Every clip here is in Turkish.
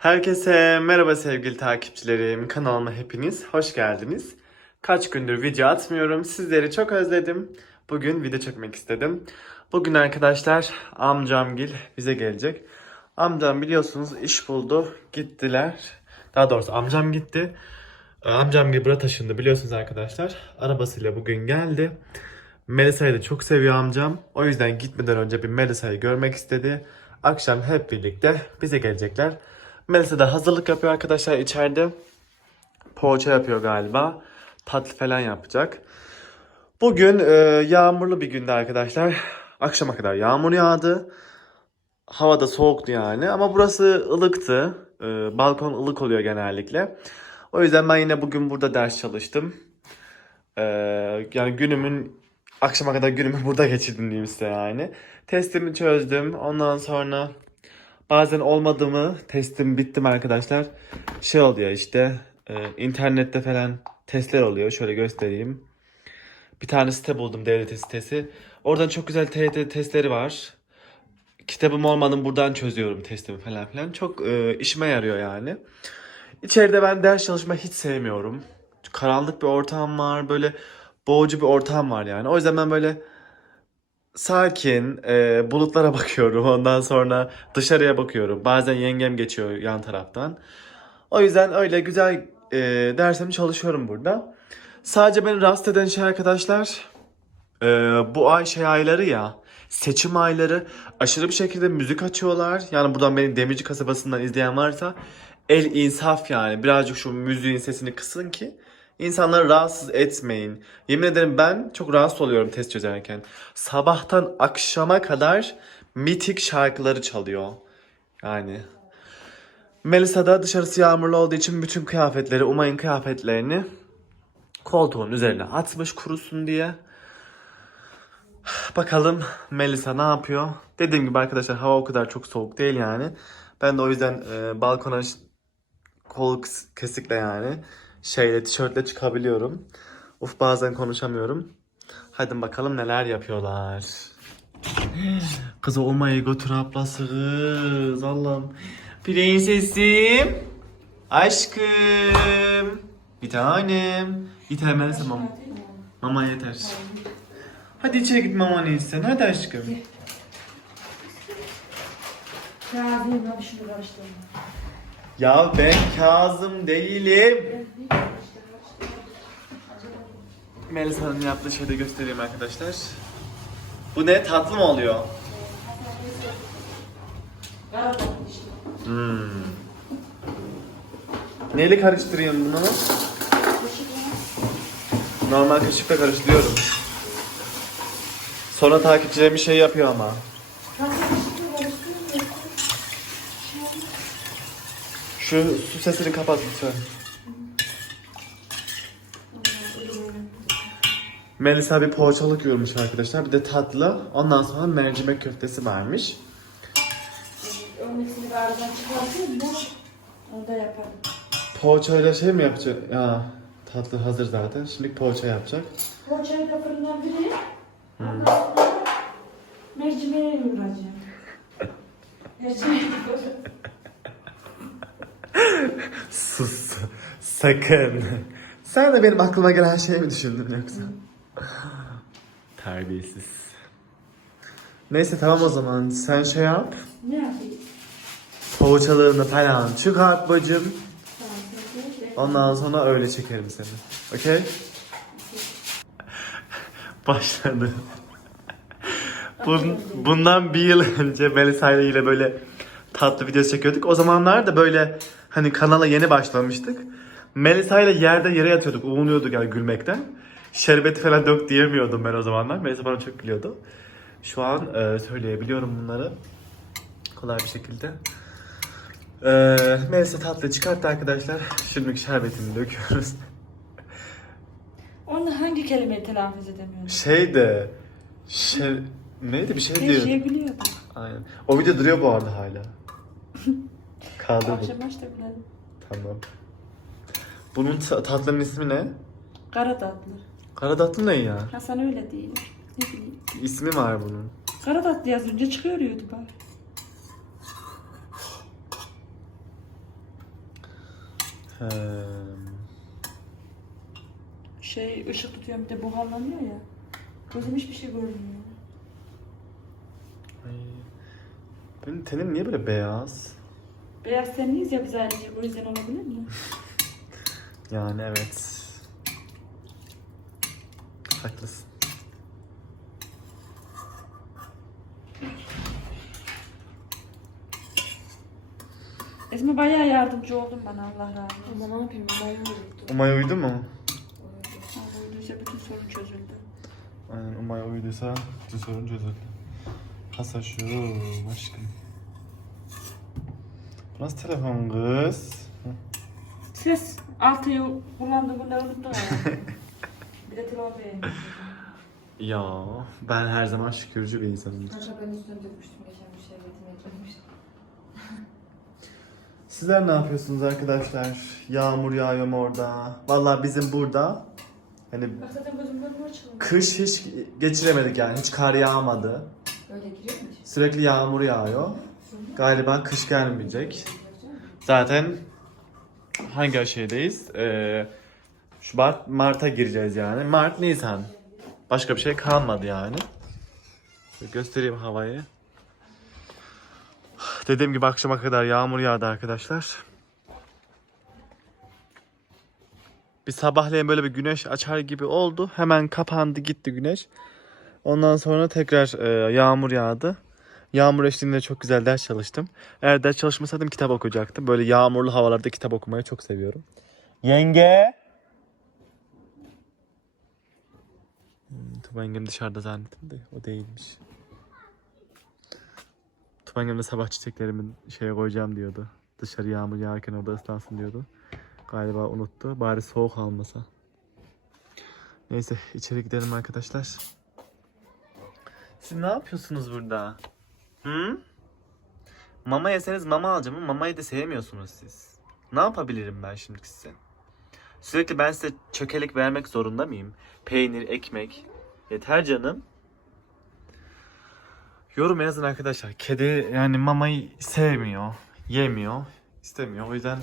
Herkese merhaba sevgili takipçilerim. Kanalıma hepiniz hoş geldiniz. Kaç gündür video atmıyorum. Sizleri çok özledim. Bugün video çekmek istedim. Bugün arkadaşlar amcamgil bize gelecek. Amcam biliyorsunuz iş buldu. Gittiler. Daha doğrusu amcam gitti. Ee, Amcamgil buraya taşındı biliyorsunuz arkadaşlar. Arabasıyla bugün geldi. Melisa'yı da çok seviyor amcam. O yüzden gitmeden önce bir Melisa'yı görmek istedi. Akşam hep birlikte bize gelecekler. Melisa da hazırlık yapıyor arkadaşlar içeride. Poğaça yapıyor galiba. Tatlı falan yapacak. Bugün e, yağmurlu bir günde arkadaşlar. Akşama kadar yağmur yağdı. Hava da soğuktu yani ama burası ılıktı. E, balkon ılık oluyor genellikle. O yüzden ben yine bugün burada ders çalıştım. E, yani günümün akşama kadar günümü burada geçirdim diyeyim size yani. Testimi çözdüm. Ondan sonra bazen olmadığımı testim bittim arkadaşlar. Şey oluyor işte e, internette falan testler oluyor. Şöyle göstereyim. Bir tane site buldum devlet sitesi. Oradan çok güzel TYT testleri var. Kitabım olmadan buradan çözüyorum testimi falan filan. Çok e, işime yarıyor yani. İçeride ben ders çalışmayı hiç sevmiyorum. Karanlık bir ortam var. Böyle boğucu bir ortam var yani. O yüzden ben böyle sakin e, bulutlara bakıyorum. Ondan sonra dışarıya bakıyorum. Bazen yengem geçiyor yan taraftan. O yüzden öyle güzel e, dersimi çalışıyorum burada. Sadece beni rahatsız eden şey arkadaşlar e, bu ay şey ayları ya seçim ayları aşırı bir şekilde müzik açıyorlar. Yani buradan beni Demirci kasabasından izleyen varsa el insaf yani birazcık şu müziğin sesini kısın ki insanları rahatsız etmeyin. Yemin ederim ben çok rahatsız oluyorum test çözerken. Sabahtan akşama kadar mitik şarkıları çalıyor. Yani Melisa da dışarısı yağmurlu olduğu için bütün kıyafetleri, Umay'ın kıyafetlerini koltuğun üzerine atmış kurusun diye. Bakalım Melisa ne yapıyor? Dediğim gibi arkadaşlar hava o kadar çok soğuk değil yani. Ben de o yüzden e, balkona kol kesikle yani şeyle tişörtle çıkabiliyorum. Uf bazen konuşamıyorum. Hadi bakalım neler yapıyorlar. Kız olmayı götür ablası kız. Allah'ım. Prensesim. Aşkım. Bir tanem. Yeter Melisa mama. Mama yeter. Hadi içeri git mamanı içsen. Hadi aşkım. Razıyım abi şunu karıştırma. Ya ben Kazım değilim. Melisa'nın yaptığı şeyi de göstereyim arkadaşlar. Bu ne? Tatlı mı oluyor? Hmm. Neyle karıştırayım bunu? Normal kaşıkla karıştırıyorum. Sonra takipçilerim bir şey yapıyor ama. Şu su sesini kapat lütfen. Melisa bir poğaçalık yormuş arkadaşlar. Bir de tatlı. Ondan sonra mercimek köftesi varmış. Öncesini bir aradan çıkartayım mı? Onu da yaparım. Poğaçayla şey mi yapacak? Ya tatlı hazır zaten. Şimdi poğaça yapacak. Poğaçayı da fırından vereyim. Sonra mercimeğe yoğuracağım. Mercimeğe yoğuracağım. Sus. Sakın. Sen de benim aklıma gelen şeyi mi düşündün yoksa? Terbiyesiz. Neyse tamam o zaman sen şey yap. Ne yapayım? Poğaçalarını falan çıkart bacım. Ondan sonra öyle çekerim seni. Okey? Başladı. Bun, bundan bir yıl önce Melisa ile böyle tatlı videosu çekiyorduk. O zamanlar da böyle hani kanala yeni başlamıştık. Melisa ile yerde yere yatıyorduk. Uğunuyorduk yani gülmekten. Şerbeti falan dök diyemiyordum ben o zamanlar. Melisa bana çok gülüyordu. Şu an e, söyleyebiliyorum bunları. Kolay bir şekilde. Ee, Melisa tatlı çıkarttı arkadaşlar. Şimdiki şerbetini döküyoruz. Onda hangi kelimeyi telaffuz edemiyorum? Şey de şer... Neydi bir şey diyor. şeyi biliyordum. Aynen. O video duruyor bu arada hala. Kaldırdım. Akşam. Tamam. Bunun ta- tatlının ismi ne? Kara tatlı. Kara tatlı ne ya? Hasan öyle değil. Ne bileyim. İsmi var bunun. Kara tatlı yazınca çıkıyor YouTube'a. He. Şey ışık tutuyorum bir de buharlanıyor ya. Gözüm hiçbir şey görmüyor. Ay. Benim tenim niye böyle beyaz? Beyaz tenliyiz ya biz ayrıca o yüzden olabilir mi? Yani evet. Haklısın. Esma bayağı yardımcı oldun bana Allah razı olsun. Ama ne yapayım ben uyudum. Umay uyudu mu? Ha, Uyduysa bütün sorun çözüldü. Aynen Umay uyuduysa bütün sorun çözüldü. Hasan şu aşkım. Bu nasıl telefon kız? Ses altıyı kullandığı günler unuttum ya. bir de telefon beğendim. Ya ben her zaman şükürcü bir insanım. Kanka ben üstüne dökmüştüm geçen bir şey getirmeye Sizler ne yapıyorsunuz arkadaşlar? Yağmur yağıyor mu orada? Vallahi bizim burada hani Bak zaten gözüm görmüyor çıkıyor. kış hiç geçiremedik yani. Hiç kar yağmadı. Öyle giriyor mu? Sürekli yağmur yağıyor. Galiba kış gelmeyecek. Zaten hangi şeydeyiz? Ee, Şubat, Mart'a gireceğiz yani. Mart, Nisan. Başka bir şey kalmadı yani. Şöyle göstereyim havayı. Dediğim gibi akşama kadar yağmur yağdı arkadaşlar. Bir sabahleyin böyle bir güneş açar gibi oldu. Hemen kapandı gitti güneş. Ondan sonra tekrar e, yağmur yağdı. Yağmur eşliğinde çok güzel ders çalıştım. Eğer ders çalışmasaydım kitap okuyacaktım. Böyle yağmurlu havalarda kitap okumayı çok seviyorum. Yenge! Hmm, Tuba yengem dışarıda zannettim de o değilmiş. Tuba yengem de sabah çiçeklerimi şeye koyacağım diyordu. Dışarı yağmur yağarken orada ıslansın diyordu. Galiba unuttu. Bari soğuk almasa. Neyse içeri gidelim arkadaşlar. Siz ne yapıyorsunuz burada? Hı? Mama yeseniz mama alacağım ama mamayı da sevmiyorsunuz siz. Ne yapabilirim ben şimdi size? Sürekli ben size çökelik vermek zorunda mıyım? Peynir, ekmek. Yeter canım. Yorum yazın arkadaşlar. Kedi yani mamayı sevmiyor, yemiyor, istemiyor. O yüzden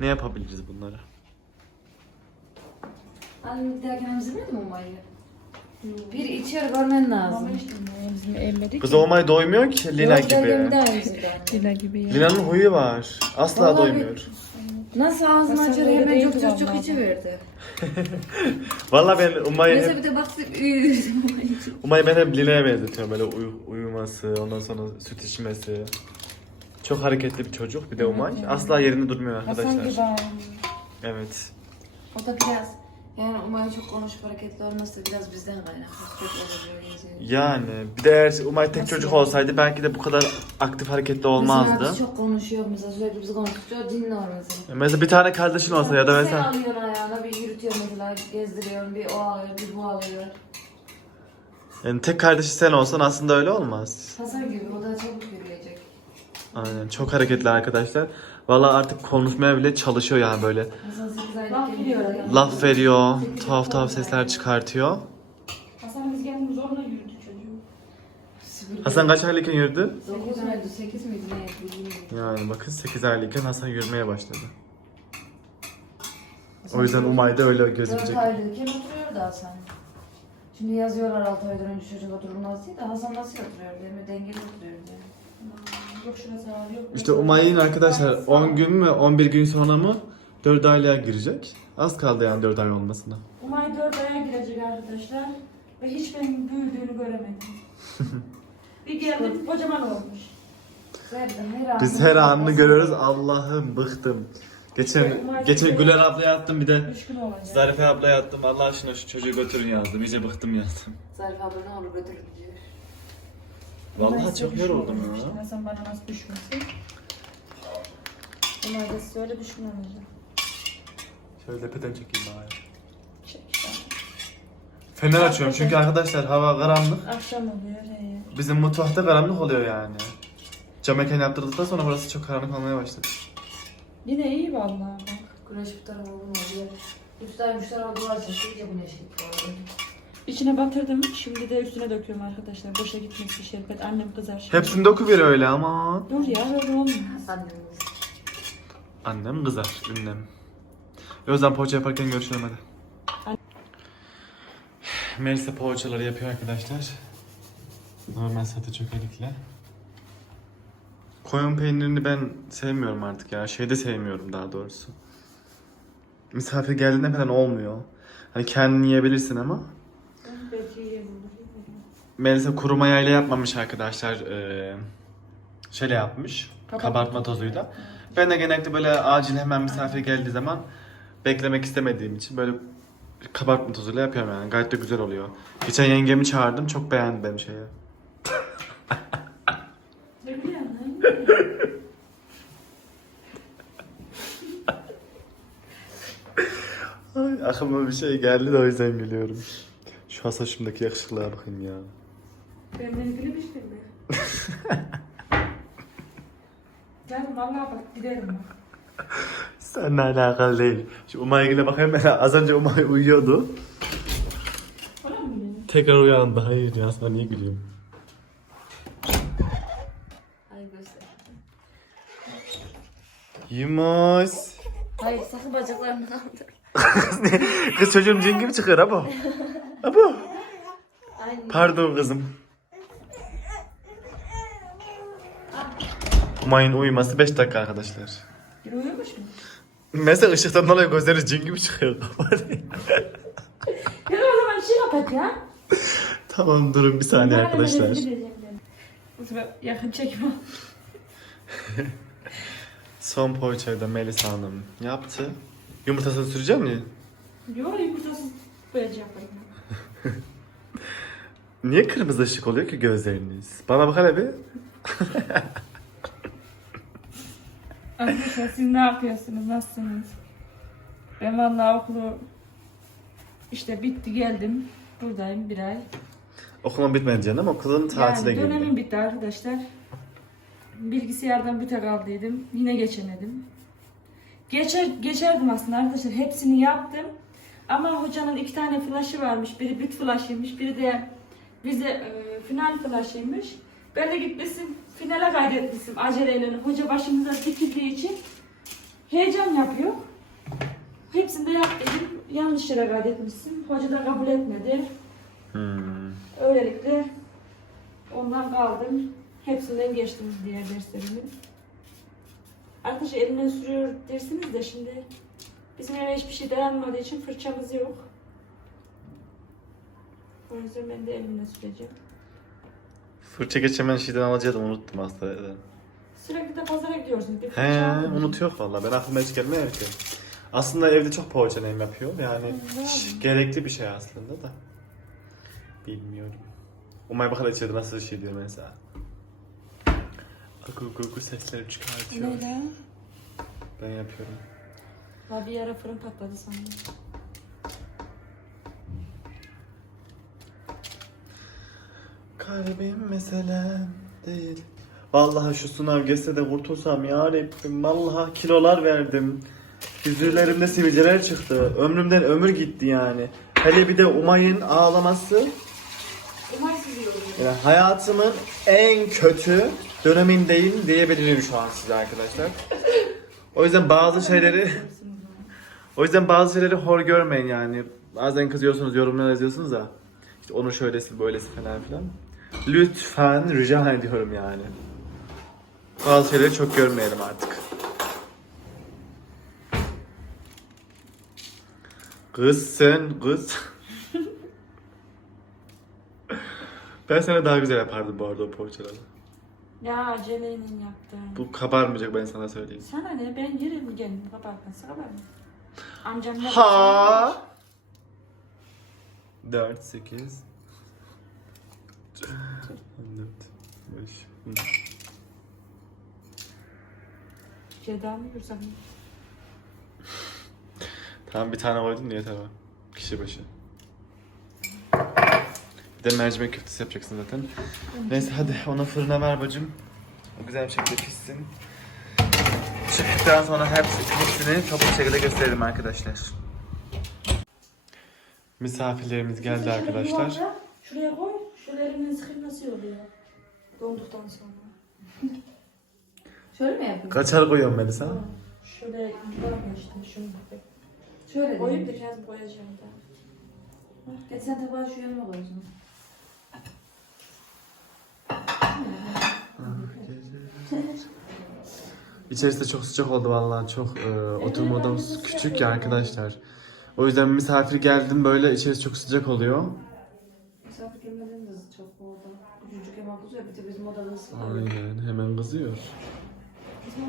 ne yapabiliriz bunlara? Annem emzirmedi mi Umay'ı? Bir içeri görmen lazım. bizim emmedik. Kız olmayı doymuyor ki Lina gibi. gömde emzirdi anne. Lila gibi ya. Lina'nın huyu var. Asla Vallahi doymuyor. Nasıl ağzını açar öyle hemen çok çok çok vallahi. içiverdi. Vallahi ben Umay'ı Neyse bir de baktık üüüü. Umay'ı ben hep Lina'ya benzetiyorum. Böyle uyu- uyuması, ondan sonra süt içmesi. Çok hareketli bir çocuk bir de Umay. Asla yerinde durmuyor Hasan arkadaşlar. gibi aynı. Evet. O da biraz yani Umay çok konuşup hareketli olması da biraz bizden kaynaklı. Yani bir de eğer Umay tek Nasıl çocuk yani? olsaydı belki de bu kadar aktif hareketli Mesela olmazdı. biz çok konuşuyor mesela sürekli bizi konuşturuyor dinliyor mesela. Mesela bir tane kardeşin olsa ya da Sen mesela alıyorsun ayağına bir yürütüyor mesela gezdiriyorsun bir o alıyor bir bu alıyor. yani tek kardeşi sen olsan aslında öyle olmaz. Hasan gibi o da çabuk yürüyecek. Aynen çok hareketli arkadaşlar. Vallahi artık konuşmaya bile çalışıyor yani böyle. Hasan 8 Laf veriyor, tuhaf tuhaf sesler çıkartıyor. Hasan biz kendimiz zorla yürüdü çocuğu. Hasan kaç aylıkken yürüdü? 9 aydı 8 miydi ne? Yani bakın 8 aylıkken Hasan yürümeye başladı. O yüzden Umay da öyle 4 gözükecek. aylıkken oturuyordu Hasan. Şimdi yazıyorlar 6 aydan önce çocuk oturulmaz diye de Hasan nasıl oturuyor diye mi dengeli oturuyor diye. Yok şurası ağrıyor. İşte Umay'ın arkadaşlar 10 gün mü 11 gün sonra mı 4 aylığa girecek. Az kaldı yani 4 ay olmasına. Umay 4 aya girecek arkadaşlar. Ve hiç benim büyüdüğünü göremedim. bir geldim kocaman olmuş. Her. Biz her anını görüyoruz. Allah'ım bıktım. Geçen geçen Güler ablaya attım bir de 3 gün olacak. Zarife ablaya attım. Allah aşkına şu çocuğu götürün yazdım. İyice bıktım yazdım. Zarif abla ne olur götürün diyor. Vallahi çok yoruldum ya. Hasan bana nasıl düşmesin. Umay da size öyle olacak. Şöyle tepeden çekeyim bari. Fener açıyorum çünkü arkadaşlar hava karanlık. Akşam oluyor. He. Bizim mutfakta karanlık oluyor yani. Cam mekan yaptırdıktan sonra burası çok karanlık olmaya başladı. Yine iyi vallahi bak. Güneş bu tarafa vurma diye. Üç tane üç tarafa duvar İçine batırdım. Şimdi de üstüne döküyorum arkadaşlar. Boşa gitmesin şerbet. Annem kızar şimdi. Hepsini dokuveri öyle ama. Dur ya öyle olmaz. Annemiz. Annem kızar, ünlem. O yüzden poğaça yaparken görüşelim hadi. Melisa poğaçaları yapıyor arkadaşlar. Normal sade çökelikle. Koyun peynirini ben sevmiyorum artık ya. Şeyde sevmiyorum daha doğrusu. Misafir geldiğinde falan olmuyor. Hani kendin yiyebilirsin ama. Melisa kuru mayayla yapmamış arkadaşlar. Ee, şöyle yapmış. Kabartma Kabartma tozuyla. Ben de genellikle böyle acil hemen misafir geldiği zaman beklemek istemediğim için böyle kabartma tozuyla yapıyorum yani. Gayet de güzel oluyor. Geçen yengemi çağırdım. Çok beğendi benim şeyi. Ay, aklıma bir şey geldi de o yüzden gülüyorum. Şu saçımdaki yakışıklığa bakın ya. Benden ilgili bir şey mi? Canım vallahi bak giderim bak. Seninle alakalı değil. Şu Umay'la bakayım ben az önce Umay uyuyordu. Ona mı gidelim? Tekrar uyandı. Hayır ya sana niye gülüyorum? Hadi göster. Yumuş. Hayır sakın bacaklarını kaldır. Kız çocuğum cin gibi çıkıyor abo. Abo. Aynen. Pardon kızım. Umay'ın uyuması 5 dakika arkadaşlar. Bir uyumuş mu? Mesela ışıktan dolayı gözleri cin gibi çıkıyor. Ya o zaman şey kapat ya. tamam durun bir saniye Bunlar arkadaşlar. ben. Bu sefer yakın çekme. Son poğaçayı da Melisa Hanım yaptı. Yumurtasını süreceğim mi? Yok yumurtasız böylece yaparım. Niye kırmızı ışık oluyor ki gözleriniz? Bana bak hele bir. Arkadaşlar siz ne yapıyorsunuz? Nasılsınız? Ben vallahi okulu işte bitti geldim. Buradayım bir ay. Okulun bitmedi canım. Okulun tatile yani dönemim girdi. bitti arkadaşlar. Bilgisayardan büte kaldıydım. Yine geçemedim. Geçer, geçerdim aslında arkadaşlar. Hepsini yaptım. Ama hocanın iki tane flaşı varmış. Biri büt flaşıymış. Biri de vize e, final flaşıymış. Ben de gitmişim. Finale kaydetmişim aceleyle. Hoca başımıza dikildiği için heyecan yapıyor. Hepsini de yap dedim. Yanlış yere kaydetmişsin. Hoca da kabul etmedi. Hmm. Öylelikle ondan kaldım. Hepsinden geçtim diğer derslerimi. Arkadaşlar elimden sürüyor dersiniz de şimdi bizim eve hiçbir şey dayanmadığı için fırçamız yok. O yüzden ben de elimle süreceğim. Fırça geçemen şeyden alacaktım unuttum aslında. Sürekli de pazara. Bir fırça He alın. unutuyor valla. Ben aklıma hiç gelmiyor ki. Aslında evde çok poğaça neyim yapıyor. Yani şş, gerekli bir şey aslında da. Bilmiyorum. Umay bakalım içeride nasıl şey diyor mesela. Akı akı sesleri çıkartıyor. Öyle. Ben yapıyorum. Daha bir ara fırın patladı sandım. Kalbim meselem değil. Vallahi şu sınav geçse de kurtulsam ya Rabbim. Vallahi kilolar verdim. Yüzülerimde sivilceler çıktı. Ömrümden ömür gitti yani. Hele bir de Umay'ın ağlaması. İyi oluyor. Yani hayatımın en kötü dönemindeyim diyebilirim şu an size arkadaşlar. O yüzden bazı şeyleri o yüzden bazı şeyleri hor görmeyin yani. Bazen kızıyorsunuz, yorumlar yazıyorsunuz da. İşte onu şöylesi böylesi falan filan. Lütfen rica ediyorum yani. Bazı şeyleri çok görmeyelim artık. Kız sen kız. ben sana daha güzel yapardım bu arada o poğaçaları. Ya aceleyle yaptım. Bu kabarmayacak ben sana söyleyeyim. Sana ne? Ben yerim kendim kabartması kabarmaz. Amcam ne Ha. 4 8 14 5 Ceda mı gürsem? Tamam bir tane koydun yeter o. Kişi başı. Bir de mercimek köftesi yapacaksın zaten. Neyse hadi onu fırına ver bacım. O güzel bir şekilde pişsin. Piştikten sonra hepsi, hepsini toplu şekilde gösterelim arkadaşlar. Misafirlerimiz geldi arkadaşlar. Şuraya koy. Şöyle elimle sıkayım nasıl oluyor? Donduktan sonra. Şöyle mi yapayım? Kaçar koyuyorum Melisa? Şöyle yuvarla işte şunu. Şöyle Koyup da diyeyim. kendim koyacağım da. Geç sen tabağı şu yanıma. İçerisi de çok sıcak oldu vallahi çok e, oturma odamız küçük ya arkadaşlar. O yüzden misafir geldim böyle içerisi çok sıcak oluyor. Odada ısınıyor. Aynen hemen kızıyor. Bizim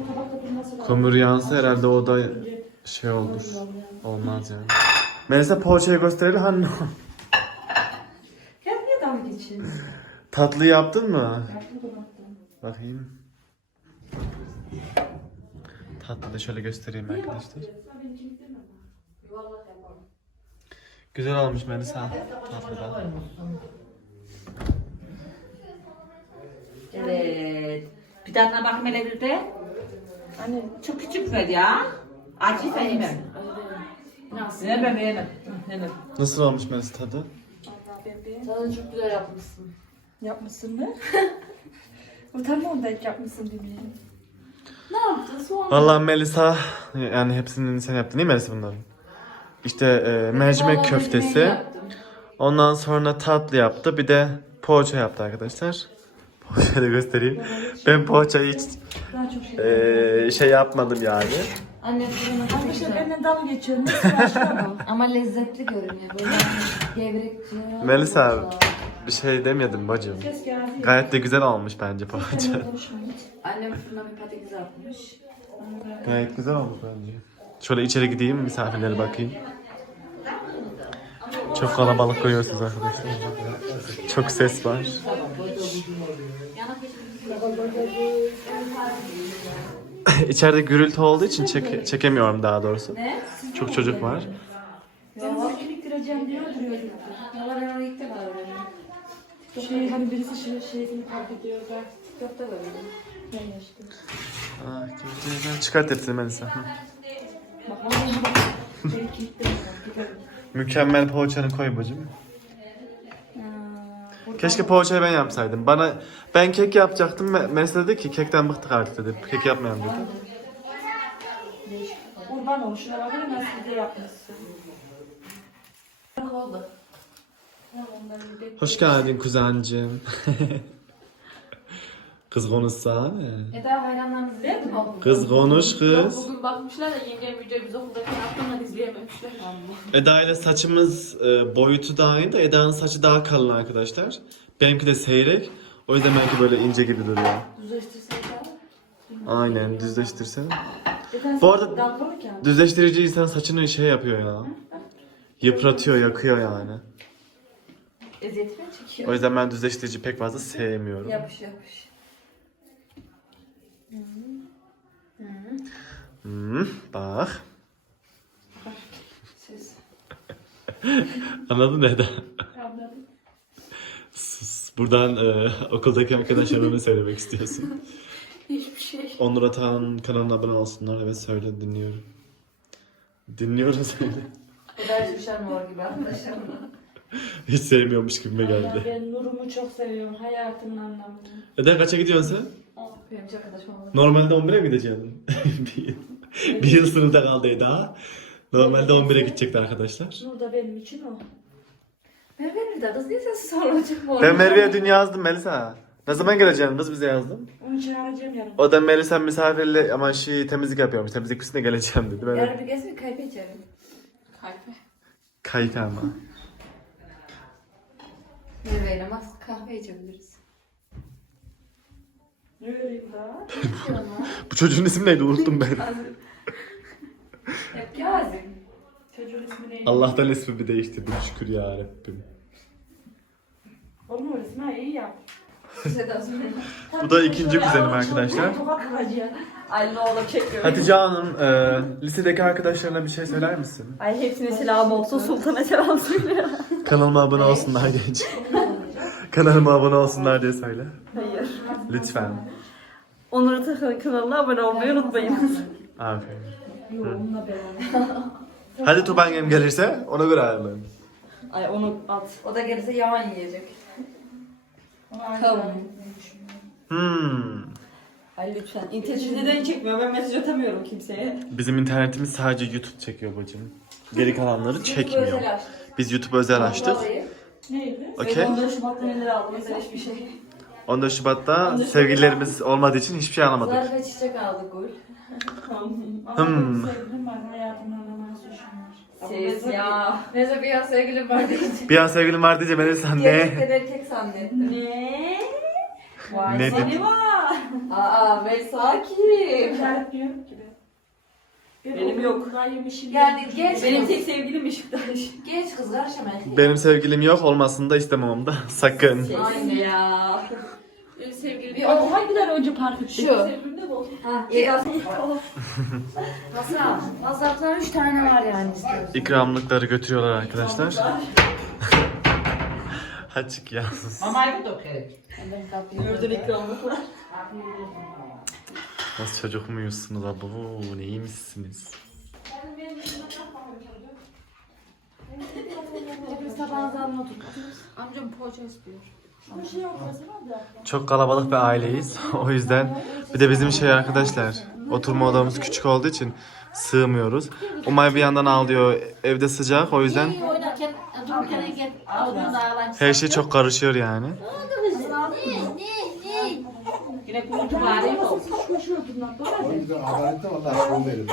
o. Kömür yansa herhalde o da şey olur. Olmaz yani. Melisa poğaçayı gösterelim hanım. Gel niye dalga geçiyorsun? Tatlı yaptın mı? Yaptım. Bakayım. Tatlı da şöyle göstereyim arkadaşlar. Güzel olmuş Melisa. Tatlı da. Evet. Bir tadına bakayım hele bir de. Anne Çok küçük ver ya. Acı da yemem. Nasıl? Yemem yemem. Yemem. Nasıl olmuş Melisa tadı? Tadını çok güzel yapmışsın. Yapmışsın mı? Utanmam da ilk yapmışsın demeyeyim. Ne yaptın? Soğan. Vallahi Melisa yani hepsini sen yaptın değil mi Melisa bunların? İşte e, mercimek köftesi. Ondan sonra tatlı yaptı. Bir de poğaça yaptı arkadaşlar. Poğaçayı da göstereyim. Ben poğaçayı hiç Daha çok şey. e, şey yapmadım yani. Annem fırına çok Arkadaşlar dalga geçiyor. Nasıl başlama? Ama lezzetli görünüyor. Böyle gevrekçe. Melisa. Bir şey demedim bacım. Ses geldi. Gayet de güzel olmuş bence poğaça. Seninle konuşmayın. Annem fırına bir patates atmış. Gayet güzel olmuş bence. Şöyle içeri gideyim misafirlere bakayım. Çok kalabalık koyuyorsunuz arkadaşlar. Çok ses var. İçeride gürültü olduğu için çek- çekemiyorum daha doğrusu. Ne? Çok çocuk var. Biriktireceğim ilk defa öğrendim. Şey hani birisi şey, şeyini fark ediyor da. TikTok'ta. Ben yaştım. Ah, gülceğden çıkart hepsini Melisa. Bak bak. Şey. Mükemmel poğaçanı koy bacım. Keşke poğaçayı ben yapsaydım. Bana ben kek yapacaktım. Me- Melisa dedi ki kekten bıktık artık dedi. Kek yapmayalım dedi. Kurban ol şuna bakın nasıl de yapmışsın. Bak oldu. Ondan bir de- Hoş geldin kuzencim. Kız konuşsana. Eda hayranlarınızı izledin mi? Kız konuş kız. Bugün bakmışlar da yengem videoyu biz okuldayken aklımdan izleyememişler. Eda ile saçımız e, boyutu da aynı da Eda'nın saçı daha kalın arkadaşlar. Benimki de seyrek. O yüzden belki böyle ince gibi duruyor. Düzleştirsene Aynen düzleştirsene. Zaten Bu arada-. Düzleştirici insan saçını şey yapıyor ya. Yıpratıyor, yakıyor yani. Eziyetini çekiyor. O yüzden ben düzleştirici pek fazla sevmiyorum. Yapış yapış. Hmm, bak. Siz. Anladın mı Eda? Anladım. Sus. Buradan e, okuldaki arkadaşlarına ne söylemek istiyorsun? Hiçbir şey. Onur Atağ'ın kanalına abone olsunlar. Evet söyle dinliyorum. Dinliyorum seni. Eda hiçbir şey mi var gibi arkadaşlar. Hiç sevmiyormuş gibime geldi. ben Nur'umu çok seviyorum. Hayatımın anlamını. Eda kaça gidiyorsun sen? Benim hiç arkadaşım olmadı. Normalde 11'e mi gideceksin? bir, yıl, bir yıl sınıfta kaldı Eda. Normalde 11'e gidecekti arkadaşlar. Nur da benim için o. Ben benim de kız niye sensiz sorulacak mı? Ben Merve'ye dün yazdım Melisa. Ne zaman geleceksin kız bize yazdım. Onu çağıracağım yarın. O da Melisa misafirle aman şey temizlik yapıyormuş. Temizlik pisine geleceğim dedi. Ben Yarın bir kayıp içerim. Kalbe. kayıt ama. Merve'yle mas kahve içebiliriz. Ne vereyim daha? Bu çocuğun ismi neydi unuttum ben. Hep Kazım. Çocuğun ismi neydi? Allah'tan ismimi değiştirdim şükür ya Rabbim. Onun ismi iyi sonra. Bu da ikinci kuzenim arkadaşlar. Tokat. Ay ne olur çekiyorum. Hatice Hanım, e, lisedeki arkadaşlarına bir şey söyler misin? Ay hepsine selam olsun. Sultan'a selam söyle. Kanalıma abone olsunlar genç. Kanalıma abone olsunlar diye söyle. Hayır. Lütfen. Atakan'ın kanalına abone olmayı unutmayın. Aferin. Yok onunla beraber. Hadi Tuban gelirse ona göre ayarlayın. Ay onu at. O da gelirse yavan yiyecek. Tamam. Hmm. Ay lütfen. İnternet neden çekmiyor? Ben mesaj atamıyorum kimseye. Bizim internetimiz sadece YouTube çekiyor bacım. Geri kalanları çekmiyor. Özel. Biz YouTube özel açtık. Neydi? Okey. Ve 14 Şubat'ta neler aldım? Mesela hiçbir şey. 14 Şubat'ta sevgililerimiz olmadığı için hiçbir şey alamadık. Zarf ve çiçek aldık Gül. Ama Hmm. sevgilim var. Hoşlanır. Ses ya. Neyse bir an sevgilim var diyeceğim. Bir an sevgilim var diyeceğim Melisa Gerçekten ne? erkek zannettim. Ne? Vay Ne dedi? var? Aa Melisa kim? İşaret diyorum ki ben. Benim yok. Gayrimişim. Yani genç Benim kız. tek sevgilim Beşiktaş. Genç kız karşıma. Benim sevgilim yok olmasını da istemem da sakın. Aynı ya. sevgilim. Bir o hangileri önce etti? Şu. Ha, iyi Hasan, Hasan'dan üç tane var yani istiyoruz. İkramlıkları götürüyorlar arkadaşlar. Açık ya. Mamayı mı dökerim? Ben kapıyı Gördün ikramlıklar. Nasıl çocuk muyuzsunuz abi? Oo, neymişsiniz? Hepimiz tabağınızı alın oturun. Amcam poğaça istiyor. Çok kalabalık bir aileyiz. o yüzden bir de bizim şey arkadaşlar oturma odamız küçük olduğu için sığmıyoruz. Umay bir yandan ağlıyor. Evde sıcak o yüzden her şey çok karışıyor yani. Yine. Adalette vallahi olmayalım.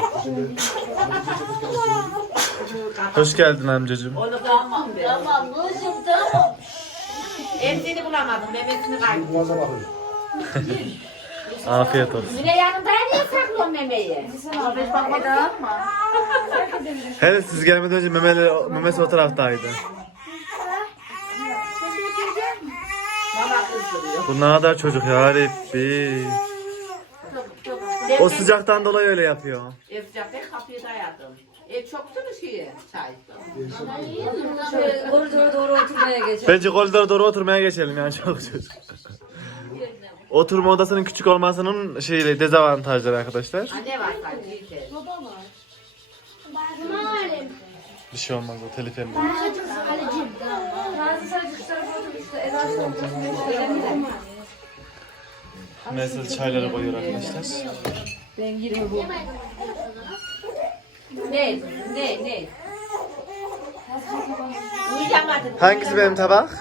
Hoş geldin amcacığım. Onu tamam. Tamam. Tamam. Emzini bulamadım. Memesini kaybettim. Boğaza bakın. Afiyet olsun. Yine yanımda niye saklıyorsun memeyi? Eda. Hele siz gelmeden önce memeleri, memesi o taraftaydı. Mama kızdırıyor. Bu ne kadar çocuk ya Rabbi. O sıcaktan dolayı öyle yapıyor. Ev sıcakta kapıyı dayadım. E çoktu mu şeyi? Çay. Şöyle koridora doğru oturmaya geçelim. Bence koridora doğru oturmaya geçelim yani çok çocuk. Oturma odasının küçük olmasının şeyle dezavantajları arkadaşlar. Anne var sanki. işte. Bir şey olmaz o telif yemeyiz. Nazlı sadece şu tarafa Mesela çayları koyuyor arkadaşlar. Ben 20 bu. Ne? Ne? Ne? Uyuyamadın. Hangisi benim tabak?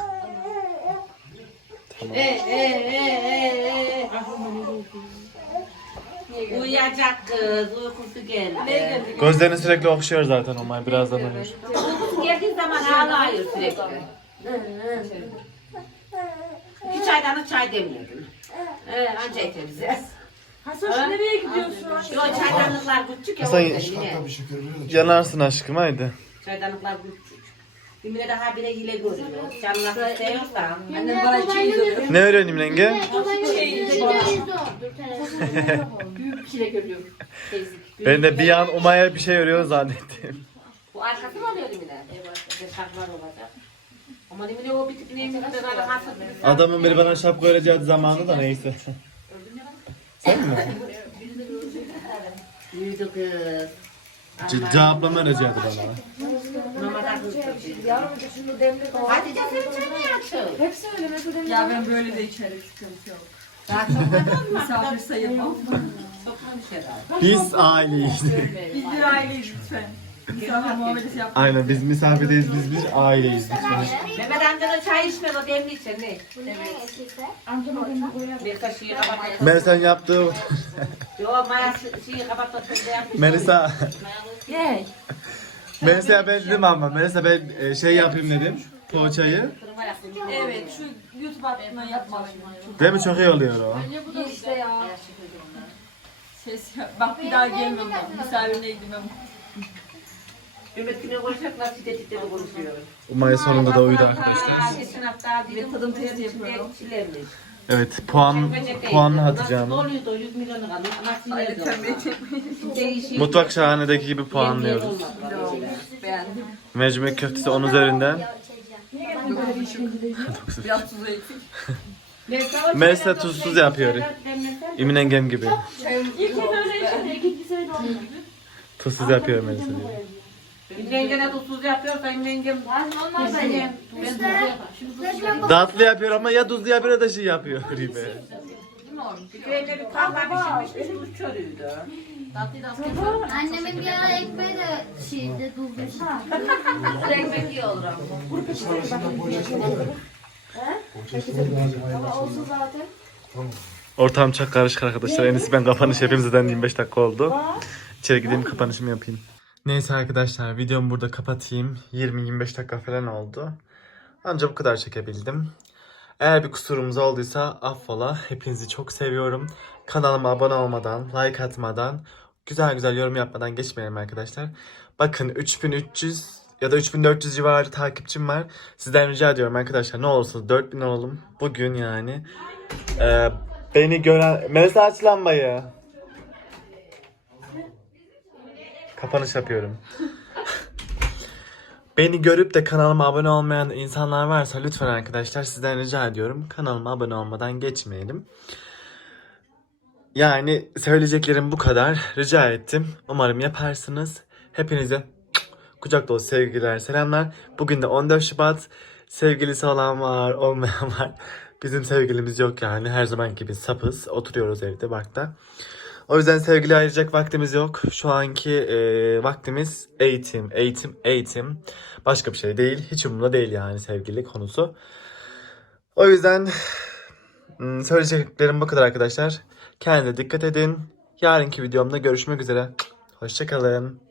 E, e, e, e, e. Uyuyacak kız, uykusu geldi. Gözlerini sürekli okşuyor zaten Umay birazdan uyur. Uykusu geldiği zaman ağlıyor sürekli. Bir çaydanlık çay demledim. Ee, anca yeter bize. Hasan şu nereye gidiyorsun? Yo çaydanlıklar küçük ya. Hasan, orada yine. Yanarsın aşkım haydi. Çaydanlıklar küçük. Kimine daha bile hile görüyor. Canına istiyorsa. Annem bana çeyiz ödüyor. Ne öğreneyim yenge? Büyük çile görüyorum. Ben de bir an Umay'a bir şey örüyor zannettim. Bu arkası mı oluyor Emine? Evet. Şarkılar olacak. Ama o neymiş de böyle hasıl birisi. Adamın biri bana şapka öreceği zamanı da neyse. Sen mi? Büyüdü kız. C- cevaplama öreceğiydi bana. Mamadan kız. Yavrum şunu demle koy. Hadi canım çayını açın. Hepsi öyle mesela. Ya ben böyle de içerim sıkıntı yok. Daha çok Misafir sayılmam. Sokmamış herhalde. Biz aileyiz. Biz bir aileyiz lütfen. Aynen biz misafirdeyiz biz bir aileyiz lütfen. Mehmet amcanın çay içmez o demli içer ne? Bir kaşığı kapat. Melisa yaptığı Yo maya şeyi da yapmış. Melisa Ye. Melisa'ya ben dedim ama Melisa ben e, şey yapayım dedim. Poğaçayı. Evet şu YouTube hattından yapmalıyım. Değil mi çok iyi oluyor o. Ye işte ya. ses yap. Bak bir daha gelmem ben. Misafirine gidemem. Ümit güne konuşacaklar site site konuşuyor. Umay sonunda da uyudu arkadaşlar. Geçen hafta Bir de tadım testi yapıyorum. Çilemiş. Evet puan puanını Nasıl atacağım. oluyordu 100 milyonu kaldı. Nasıl Ay yiyordu? lütfen beni çekmeyin. Değişik. Mutfak şahanedeki gibi puanlıyoruz. Beğendim. Mercimek köftesi 10 üzerinden. Biraz tuzu eksik. Melisa tuzsuz yapıyor. İmin engem gibi. Tuzsuz yapıyor Melisa diyor. Yengene tuzsuz yapıyorsa benim yengem Hadi normal ben böyle. ben tuzlu yaparım. Şimdi tuzlu. Tatlı yapıyor ama ya tuzlu yapıyor ya da şey yapıyor. Ribe. Değil mi oğlum? Bir kahve pişirmiş, pişirmiş çörüydü. Tatlıyı da asker Annemin bir ara ekmeği de şeyde durdurmuş. Sürekli ekmek iyi olur ama. Ama olsun zaten. Ortam çok karışık arkadaşlar. En iyisi ben kapanış yapayım zaten 25 dakika oldu. İçeri gideyim kapanışımı yapayım. Neyse arkadaşlar videomu burada kapatayım. 20-25 dakika falan oldu. Ancak bu kadar çekebildim. Eğer bir kusurumuz olduysa affola. Hepinizi çok seviyorum. Kanalıma abone olmadan, like atmadan, güzel güzel yorum yapmadan geçmeyelim arkadaşlar. Bakın 3300 ya da 3400 civarı takipçim var. Sizden rica ediyorum arkadaşlar ne olursunuz 4000 olalım. Bugün yani. Ee, beni gören... Melisa Kapanış yapıyorum. Beni görüp de kanalıma abone olmayan insanlar varsa lütfen arkadaşlar sizden rica ediyorum. Kanalıma abone olmadan geçmeyelim. Yani söyleyeceklerim bu kadar. Rica ettim. Umarım yaparsınız. Hepinize kucak dolu sevgiler, selamlar. Bugün de 14 Şubat. Sevgilisi olan var, olmayan var. Bizim sevgilimiz yok yani. Her zaman gibi sapız. Oturuyoruz evde barkta. O yüzden sevgili ayıracak vaktimiz yok. Şu anki e, vaktimiz eğitim, eğitim, eğitim. Başka bir şey değil. Hiç umurumda değil yani sevgili konusu. O yüzden hmm, söyleyeceklerim bu kadar arkadaşlar. Kendinize dikkat edin. Yarınki videomda görüşmek üzere. Hoşçakalın.